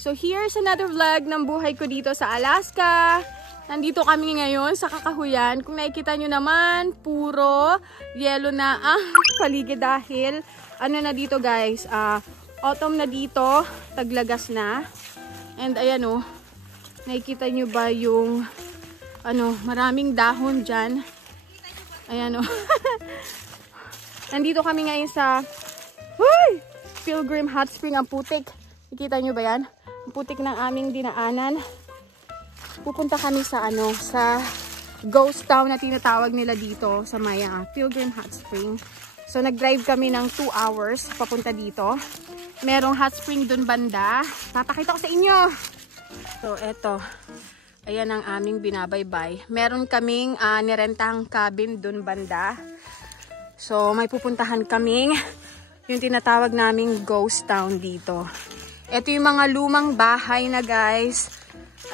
So here's another vlog ng buhay ko dito sa Alaska. Nandito kami ngayon sa Kakahuyan. Kung nakikita nyo naman, puro yellow na ang paligid dahil ano na dito guys, autumn na dito, taglagas na. And ayan o, nakikita nyo ba yung maraming dahon dyan. Ayan o. Nandito kami ngayon sa Pilgrim Hot Spring. Ang putik. Nakikita nyo ba yan? Ang putik ng aming dinaanan. Pupunta kami sa sa ghost town na tinatawag nila dito sa Maya, Pilgrim Hot Spring. So nag-drive kami ng 2 hours papunta dito. Merong hot spring dun banda. Papakita ko sa inyo. So eto. Ayan ang aming binabaybay. Meron kaming nirentang cabin dun banda. So may pupuntahan kaming yung tinatawag naming ghost town dito. Ito yung mga lumang bahay na guys.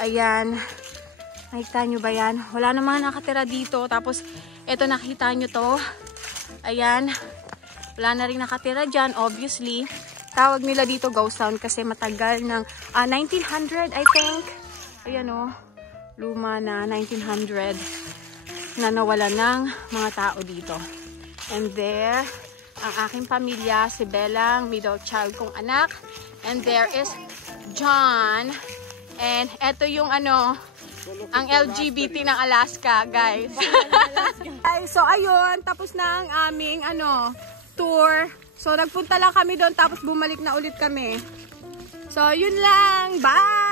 Ayan. Nakita nyo ba yan? Wala namang nakatira dito. Tapos, ito nakita nyo to. Ayan. Wala na rin nakatira dyan, obviously. Tawag nila dito ghost town kasi matagal ng 1900, I think. Ayan o. Luma na 1900 na nawala ng mga tao dito. And there, ang aking pamilya, si Bellang, middle child kong anak. And there is John. And eto yung ang LGBT ng Alaska, guys. So ayun, tapos na ang aming tour. So nagpunta lang kami doon tapos bumalik na ulit kami. So yun lang. Bye!